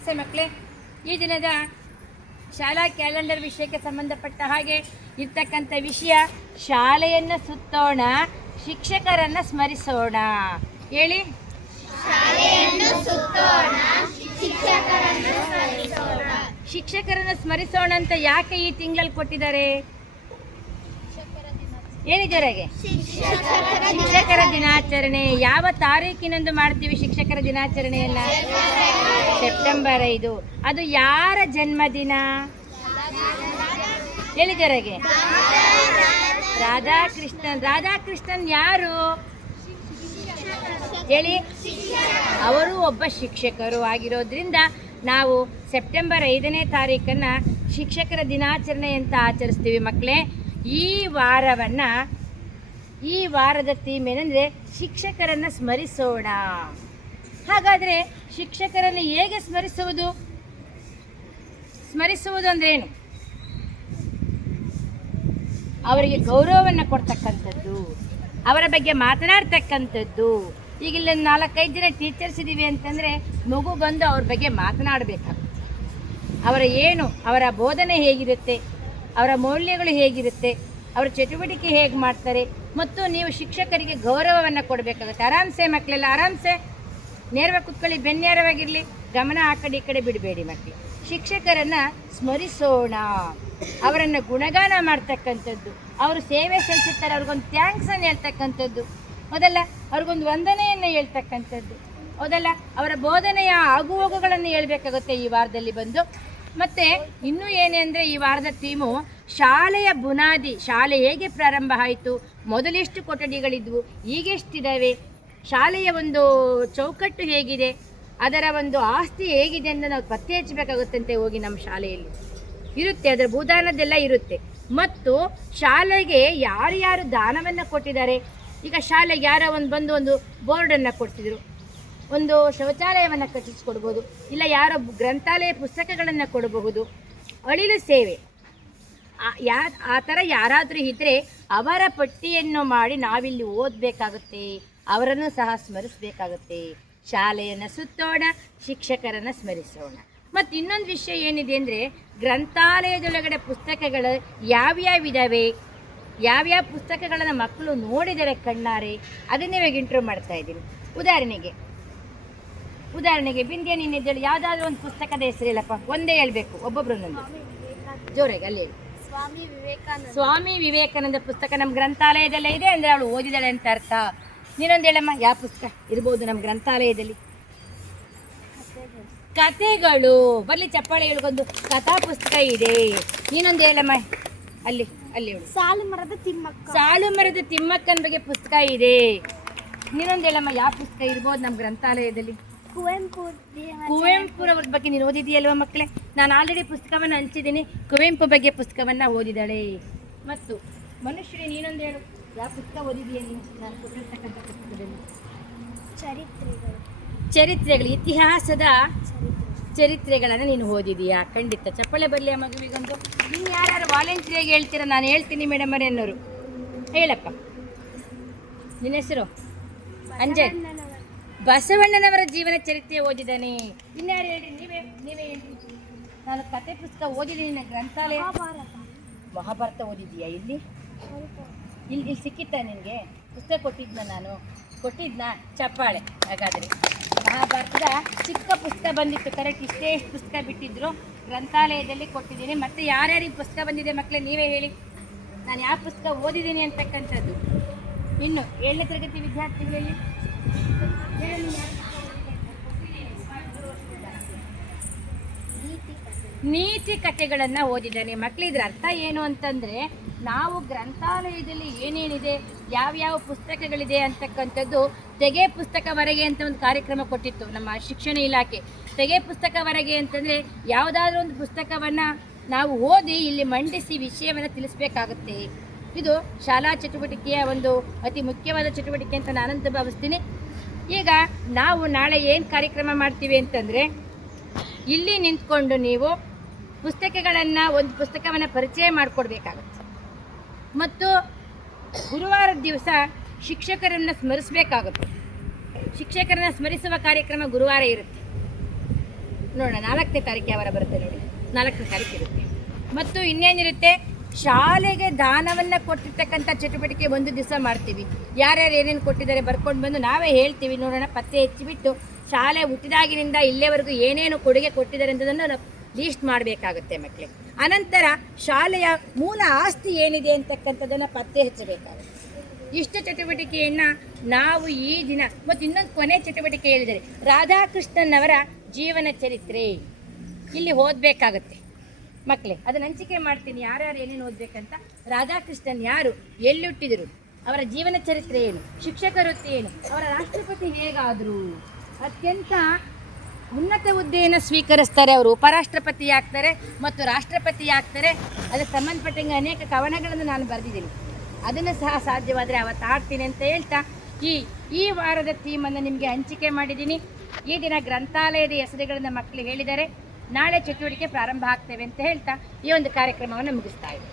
ನಮಸ್ತೆ ಮಕ್ಕಳೇ, ಈ ದಿನದ ಶಾಲಾ ಕ್ಯಾಲೆಂಡರ್ ವಿಷಯಕ್ಕೆ ಸಂಬಂಧಪಟ್ಟ ಹಾಗೆ ಇರ್ತಕ್ಕಂಥ ವಿಷಯ ಶಾಲೆಯನ್ನು ಸುತ್ತೋಣ, ಶಿಕ್ಷಕರನ್ನು ಸ್ಮರಿಸೋಣ. ಹೇಳಿ. ಶಿಕ್ಷಕರನ್ನು ಸ್ಮರಿಸೋಣ ಅಂತ ಯಾಕೆ ಈ ತಿಂಗಳಲ್ಲಿ ಕೊಟ್ಟಿದ್ದಾರೆ? ಹೇಳಿ ಜೊರೆಗೆ. ಶಿಕ್ಷಕರ ದಿನಾಚರಣೆ ಯಾವ ತಾರೀಕಿನಂದು ಮಾಡ್ತೀವಿ? ಶಿಕ್ಷಕರ ದಿನಾಚರಣೆಯನ್ನ ಸೆಪ್ಟೆಂಬರ್ 5. ಅದು ಯಾರ ಜನ್ಮದಿನ? ಹೇಳಿ ಜೊರೆಗೆ. ರಾಧಾಕೃಷ್ಣನ್. ರಾಧಾಕೃಷ್ಣನ್ ಯಾರು ಹೇಳಿ? ಅವರು ಒಬ್ಬ ಶಿಕ್ಷಕರು ಆಗಿರೋದ್ರಿಂದ ನಾವು ಸೆಪ್ಟೆಂಬರ್ 5ನೇ ತಾರೀಕನ್ನು ಶಿಕ್ಷಕರ ದಿನಾಚರಣೆ ಅಂತ ಆಚರಿಸ್ತೀವಿ ಮಕ್ಕಳೇ. ಈ ವಾರದ ಥೀಮ್ ಏನಂದರೆ ಶಿಕ್ಷಕರನ್ನು ಸ್ಮರಿಸೋಣ. ಹಾಗಾದರೆ ಶಿಕ್ಷಕರನ್ನು ಹೇಗೆ ಸ್ಮರಿಸುವುದು? ಸ್ಮರಿಸುವುದು ಅಂದ್ರೇನು? ಅವರಿಗೆ ಗೌರವವನ್ನು ಕೊಡ್ತಕ್ಕಂಥದ್ದು, ಅವರ ಬಗ್ಗೆ ಮಾತನಾಡ್ತಕ್ಕಂಥದ್ದು. ಈಗ ಇಲ್ಲಿ 4-5 ಜನ ಟೀಚರ್ಸ್ ಇದ್ದೀವಿ ಅಂತಂದರೆ ಮಗು ಬಂದು ಅವ್ರ ಬಗ್ಗೆ ಮಾತನಾಡಬೇಕಾಗುತ್ತೆ. ಅವರ ಬೋಧನೆ ಹೇಗಿರುತ್ತೆ, ಅವರ ಮೌಲ್ಯಗಳು ಹೇಗಿರುತ್ತೆ, ಅವರ ಚಟುವಟಿಕೆ ಹೇಗೆ ಮಾಡ್ತಾರೆ, ಮತ್ತು ನೀವು ಶಿಕ್ಷಕರಿಗೆ ಗೌರವವನ್ನು ಕೊಡಬೇಕಾಗುತ್ತೆ. ಆರಾಮ್ಸೆ ಮಕ್ಕಳೆಲ್ಲ ಆರಾಮ್ಸೆ ನೇರವಾಗಿ ಕುತ್ಕೊಳ್ಳಿ, ಬೆನ್ನೇರವಾಗಿರಲಿ, ಗಮನ ಆ ಕಡೆ ಈ ಕಡೆ ಬಿಡಬೇಡಿ ಮಕ್ಕಳು. ಶಿಕ್ಷಕರನ್ನು ಸ್ಮರಿಸೋಣ, ಅವರನ್ನು ಗುಣಗಾನ ಮಾಡ್ತಕ್ಕಂಥದ್ದು, ಅವರು ಸೇವೆ ಸಲ್ಲಿಸುತ್ತಾರೆ ಅವ್ರಿಗೊಂದು ಥ್ಯಾಂಕ್ಸನ್ನು ಹೇಳ್ತಕ್ಕಂಥದ್ದು ಹೌದಲ್ಲ, ಅವ್ರಿಗೊಂದು ವಂದನೆಯನ್ನು ಹೇಳ್ತಕ್ಕಂಥದ್ದು ಹೌದಲ್ಲ, ಅವರ ಬೋಧನೆಯ ಆಗುಹೋಗುಗಳನ್ನು ಹೇಳ್ಬೇಕಾಗುತ್ತೆ ಈ ವಾರದಲ್ಲಿ ಬಂದು. ಮತ್ತು ಇನ್ನೂ ಏನೇ ಅಂದರೆ ಈ ವಾರದ ಥೀಮು ಶಾಲೆಯ ಬುನಾದಿ. ಶಾಲೆ ಹೇಗೆ ಪ್ರಾರಂಭ ಆಯಿತು, ಮೊದಲೆಷ್ಟು ಕೊಠಡಿಗಳಿದ್ವು, ಈಗೆಷ್ಟಿದ್ದಾವೆ, ಶಾಲೆಯ ಒಂದು ಚೌಕಟ್ಟು ಹೇಗಿದೆ, ಅದರ ಒಂದು ಆಸ್ತಿ ಹೇಗಿದೆ ಅಂತ ನಾವು ಪತ್ತೆ ಹಚ್ಚಬೇಕಾಗುತ್ತಂತೆ. ಹೋಗಿ ನಮ್ಮ ಶಾಲೆಯಲ್ಲಿ ಇರುತ್ತೆ, ಅದರ ಭೂದಾನದೆಲ್ಲ ಇರುತ್ತೆ. ಮತ್ತು ಶಾಲೆಗೆ ಯಾರ್ಯಾರು ದಾನವನ್ನು ಕೊಟ್ಟಿದ್ದಾರೆ. ಈಗ ಶಾಲೆಗೆ ಯಾರೋ ಒಂದು ಬೋರ್ಡನ್ನು ಕೊಡ್ತಿದ್ರು, ಒಂದು ಶೌಚಾಲಯವನ್ನು ಕಟ್ಟಿಸ್ಕೊಡ್ಬೋದು, ಇಲ್ಲ ಯಾರೋ ಗ್ರಂಥಾಲಯ ಪುಸ್ತಕಗಳನ್ನು ಕೊಡಬಹುದು, ಅಳಿಲು ಸೇವೆ, ಆ ಥರ ಯಾರಾದರೂ ಇದ್ದರೆ ಅವರ ಪಟ್ಟಿಯನ್ನು ಮಾಡಿ ನಾವಿಲ್ಲಿ ಓದಬೇಕಾಗುತ್ತೆ, ಅವರನ್ನು ಸಹ ಸ್ಮರಿಸಬೇಕಾಗುತ್ತೆ. ಶಾಲೆಯನ್ನು ಸುತ್ತೋಣ, ಶಿಕ್ಷಕರನ್ನು ಸ್ಮರಿಸೋಣ. ಮತ್ತು ಇನ್ನೊಂದು ವಿಷಯ ಏನಿದೆ ಅಂದರೆ, ಗ್ರಂಥಾಲಯದೊಳಗಡೆ ಪುಸ್ತಕಗಳು ಯಾವ್ಯಾವಿದ್ದಾವೆ, ಯಾವ್ಯಾವ ಪುಸ್ತಕಗಳನ್ನು ಮಕ್ಕಳು ನೋಡಿದರೆ ಕಣ್ಣಾರೆ, ಅದನ್ನೇ ಇವಾಗ ಇಂಟ್ರೂ ಮಾಡ್ತಾ ಇದ್ದೀನಿ. ಉದಾಹರಣೆಗೆ ಬಿಂದ್ಯ ನೀನಿದ್ದೇಳಿ, ಯಾವುದಾದ್ರೂ ಒಂದು ಪುಸ್ತಕದ ಹೆಸರು ಹೇಳಪ್ಪ, ಒಂದೇ ಹೇಳಬೇಕು, ಒಬ್ಬೊಬ್ರನ್ನೊಂದು ಜೋರಾಗಿ. ಅಲ್ಲಿ ಸ್ವಾಮಿ ವಿವೇಕಾನಂದ ಪುಸ್ತಕ ನಮ್ಮ ಗ್ರಂಥಾಲಯದಲ್ಲೇ ಇದೆ ಅಂದರೆ ಅವಳು ಓದಿದಾಳೆ ಅಂತ ಅರ್ಥ. ನೀನೊಂದು ಹೇಳಮ್ಮ, ಯಾವ ಪುಸ್ತಕ ಇರ್ಬೋದು ನಮ್ಮ ಗ್ರಂಥಾಲಯದಲ್ಲಿ? ಕಥೆಗಳು. ಬರಲಿ ಚಪ್ಪಾಳೆ, ಹೇಳಿಗೊಂದು ಕಥಾ ಪುಸ್ತಕ ಇದೆ. ನೀನೊಂದು ಹೇಳಮ್ಮ, ಅಲ್ಲಿ ಹೇಳು. ಸಾಲು ಮರದ ತಿಮ್ಮಕ್ಕನ ಬಗ್ಗೆ ಪುಸ್ತಕ ಇದೆ. ನೀನೊಂದು ಹೇಳಮ್ಮ, ಯಾವ ಪುಸ್ತಕ ಇರ್ಬೋದು ನಮ್ಮ ಗ್ರಂಥಾಲಯದಲ್ಲಿ? ಕುವೆಂಪುರವ್ರ ಬಗ್ಗೆ ನೀನು ಓದಿದೆಯಲ್ವ ಮಕ್ಕಳೇ? ನಾನು ಆಲ್ರೆಡಿ ಪುಸ್ತಕವನ್ನು ಹಂಚಿದ್ದೀನಿ, ಕುವೆಂಪು ಬಗ್ಗೆ ಪುಸ್ತಕವನ್ನು ಓದಿದ್ದಾಳೆ. ಮತ್ತು ಮನುಷ್ಯರೇ, ನೀನೊಂದು ಹೇಳು, ಯಾವ ಪುಸ್ತಕ ಓದಿದೆಯಾ ನೀನು? ನಾನು ಕೊಟ್ಟಿರ್ತಕ್ಕಂಥ ಪುಸ್ತಕದಲ್ಲಿ ಚರಿತ್ರೆಗಳು, ಇತಿಹಾಸದ ಚರಿತ್ರೆಗಳನ್ನು ನೀನು ಓದಿದೀಯಾ? ಖಂಡಿತ ಚಪ್ಪಳೆ ಬರಲಿ ಆ ಮಗುವಿಗೊಂದು. ನೀನು ಯಾರು ವಾಲಂಟಿಯರ್ಗೆ ಹೇಳ್ತೀರಾ? ನಾನು ಹೇಳ್ತೀನಿ ಮೇಡಮ್ ಅವರೇ ಅನ್ನೋರು. ಹೇಳಪ್ಪ, ನಿನ್ನ ಹೆಸರು? ಅಂಜಯ್. ಬಸವಣ್ಣನವರ ಜೀವನ ಚರಿತ್ರೆ ಓದಿದ್ದಾನೆ. ಇನ್ಯಾರು ಹೇಳಿ? ನೀವೇ ಹೇಳಿ. ನಾನು ಕತೆ ಪುಸ್ತಕ ಓದಿದ್ದೀನಿ ಗ್ರಂಥಾಲಯ. ಮಹಾಭಾರತ ಓದಿದ್ದೀಯಾ? ಇಲ್ಲಿ ಸಿಕ್ಕಿತ್ತ ನಿನಗೆ? ಪುಸ್ತಕ ಕೊಟ್ಟಿದ್ನಾ? ಚಪ್ಪಾಳೆ. ಹಾಗಾದರೆ ಮಹಾಭಾರತದ ಚಿಕ್ಕ ಪುಸ್ತಕ ಬಂದಿತ್ತು, ಕರೆಕ್ಟ್ ಇಷ್ಟೇ ಪುಸ್ತಕ ಬಿಟ್ಟಿದ್ರು, ಗ್ರಂಥಾಲಯದಲ್ಲಿ ಕೊಟ್ಟಿದ್ದೀನಿ. ಮತ್ತು ಯಾರ್ಯಾರಿಗೆ ಪುಸ್ತಕ ಬಂದಿದೆ ಮಕ್ಕಳೇ ನೀವೇ ಹೇಳಿ, ನಾನು ಯಾವ ಪುಸ್ತಕ ಓದಿದ್ದೀನಿ ಅಂತಕ್ಕಂಥದ್ದು. ಇನ್ನು 7ನೇ ತರಗತಿ ವಿದ್ಯಾರ್ಥಿಗಳಲ್ಲಿ ನೀತಿ ಕಥೆಗಳನ್ನು ಓದಿದ್ದಾನೆ. ಮಕ್ಕಳು ಇದ್ರ ಅರ್ಥ ಏನು ಅಂತಂದರೆ, ನಾವು ಗ್ರಂಥಾಲಯದಲ್ಲಿ ಏನೇನಿದೆ, ಯಾವ್ಯಾವ ಪುಸ್ತಕಗಳಿದೆ ಅಂತಕ್ಕಂಥದ್ದು ತೆಗೆ ಪುಸ್ತಕವರೆಗೆ ಅಂತ ಒಂದು ಕಾರ್ಯಕ್ರಮ ಕೊಟ್ಟಿತ್ತು ನಮ್ಮ ಶಿಕ್ಷಣ ಇಲಾಖೆ. ತೆಗೆ ಪುಸ್ತಕವರೆಗೆ ಅಂತಂದರೆ ಯಾವುದಾದ್ರೂ ಒಂದು ಪುಸ್ತಕವನ್ನು ನಾವು ಓದಿ ಇಲ್ಲಿ ಮಂಡಿಸಿ ವಿಷಯವನ್ನು ತಿಳಿಸ್ಬೇಕಾಗುತ್ತೆ. ಇದು ಶಾಲಾ ಚಟುವಟಿಕೆಯ ಒಂದು ಅತಿ ಮುಖ್ಯವಾದ ಚಟುವಟಿಕೆ ಅಂತ ನಾನಂತೂ ಭಾವಿಸ್ತೀನಿ. ಈಗ ನಾವು ನಾಳೆ ಏನು ಕಾರ್ಯಕ್ರಮ ಮಾಡ್ತೀವಿ ಅಂತಂದರೆ, ಇಲ್ಲಿ ನಿಂತ್ಕೊಂಡು ನೀವು ಒಂದು ಪುಸ್ತಕವನ್ನು ಪರಿಚಯ ಮಾಡಿಕೊಡ್ಬೇಕಾಗುತ್ತೆ. ಮತ್ತು ಗುರುವಾರದ ದಿವಸ ಶಿಕ್ಷಕರನ್ನು ಸ್ಮರಿಸಬೇಕಾಗುತ್ತೆ. ಶಿಕ್ಷಕರನ್ನು ಸ್ಮರಿಸುವ ಕಾರ್ಯಕ್ರಮ ಗುರುವಾರ ಇರುತ್ತೆ. ನೋಡೋಣ 4ನೇ ತಾರೀಕು ಯಾವಾರ ಬರುತ್ತೆ ನೋಡಿ, 4ನೇ ತಾರೀಕು ಇರುತ್ತೆ. ಮತ್ತು ಇನ್ನೇನಿರುತ್ತೆ, ಶಾಲೆಗೆ ದಾನವನ್ನು ಕೊಟ್ಟಿರ್ತಕ್ಕಂಥ ಚಟುವಟಿಕೆ ಒಂದು ದಿವಸ ಮಾಡ್ತೀವಿ. ಯಾರ್ಯಾರು ಏನೇನು ಕೊಟ್ಟಿದ್ದಾರೆ ಬರ್ಕೊಂಡು ಬಂದು ನಾವೇ ಹೇಳ್ತೀವಿ. ನೋಡೋಣ, ಪತ್ತೆ ಹಚ್ಚಿಬಿಟ್ಟು ಶಾಲೆ ಹುಟ್ಟಿದಾಗಿನಿಂದ ಇಲ್ಲೇವರೆಗೂ ಏನೇನು ಕೊಡುಗೆ ಕೊಟ್ಟಿದ್ದಾರೆ ಅನ್ನೋದನ್ನು ಲೀಸ್ಟ್ ಮಾಡಬೇಕಾಗುತ್ತೆ ಮಕ್ಕಳೇ. ಅನಂತರ ಶಾಲೆಯ ಮೂಲ ಆಸ್ತಿ ಏನಿದೆ ಅಂತಕ್ಕಂಥದ್ದನ್ನು ಪತ್ತೆ ಹಚ್ಚಬೇಕಾಗುತ್ತೆ. ಇಷ್ಟ ಚಟುವಟಿಕೆಯನ್ನು ನಾವು ಈ ದಿನ ಮತ್ತು ಇನ್ನೊಂದು ಕೊನೆ ಚಟುವಟಿಕೆ ಹೇಳಿದರೆ ರಾಧಾಕೃಷ್ಣನ್ ಅವರ ಜೀವನ ಚರಿತ್ರೆ ಇಲ್ಲಿ ಓದಬೇಕಾಗುತ್ತೆ ಮಕ್ಕಳೇ. ಅದನ್ನು ಹಂಚಿಕೆ ಮಾಡ್ತೀನಿ, ಯಾರ್ಯಾರು ಏನೇನು ಓದಬೇಕಂತ. ರಾಧಾಕೃಷ್ಣನ್ ಯಾರು, ಎಲ್ಲಿ ಹುಟ್ಟಿದರು, ಅವರ ಜೀವನ ಚರಿತ್ರೆ ಏನು, ಶಿಕ್ಷಕ ವೃತ್ತಿ ಏನು, ಅವರ ರಾಷ್ಟ್ರಪತಿ ಹೇಗಾದರು, ಅತ್ಯಂತ ಉನ್ನತ ಹುದ್ದೆಯನ್ನು ಸ್ವೀಕರಿಸ್ತಾರೆ, ಅವರು ಉಪರಾಷ್ಟ್ರಪತಿ ಆಗ್ತಾರೆ ಮತ್ತು ರಾಷ್ಟ್ರಪತಿ ಆಗ್ತಾರೆ. ಅದಕ್ಕೆ ಸಂಬಂಧಪಟ್ಟಂಗೆ ಅನೇಕ ಕವನಗಳನ್ನು ನಾನು ಬರೆದಿದ್ದೀನಿ, ಅದನ್ನು ಸಹ ಸಾಧ್ಯವಾದರೆ ಅವತ್ತು ಆಡ್ತೀನಿ ಅಂತ ಹೇಳ್ತಾ ಈ ವಾರದ ಥೀಮನ್ನು ನಿಮಗೆ ಹಂಚಿಕೆ ಮಾಡಿದ್ದೀನಿ. ಈ ದಿನ ಗ್ರಂಥಾಲಯದ ಹೆಸರುಗಳನ್ನು ಮಕ್ಕಳು ಹೇಳಿದ್ದಾರೆ. ನಾಳೆ ಚಟುವಟಿಕೆ ಪ್ರಾರಂಭ ಆಗ್ತೇವೆ ಅಂತ ಹೇಳ್ತಾ ಈ ಒಂದು ಕಾರ್ಯಕ್ರಮವನ್ನು ಮುಗಿಸ್ತಾ ಇದ್ದೀನಿ.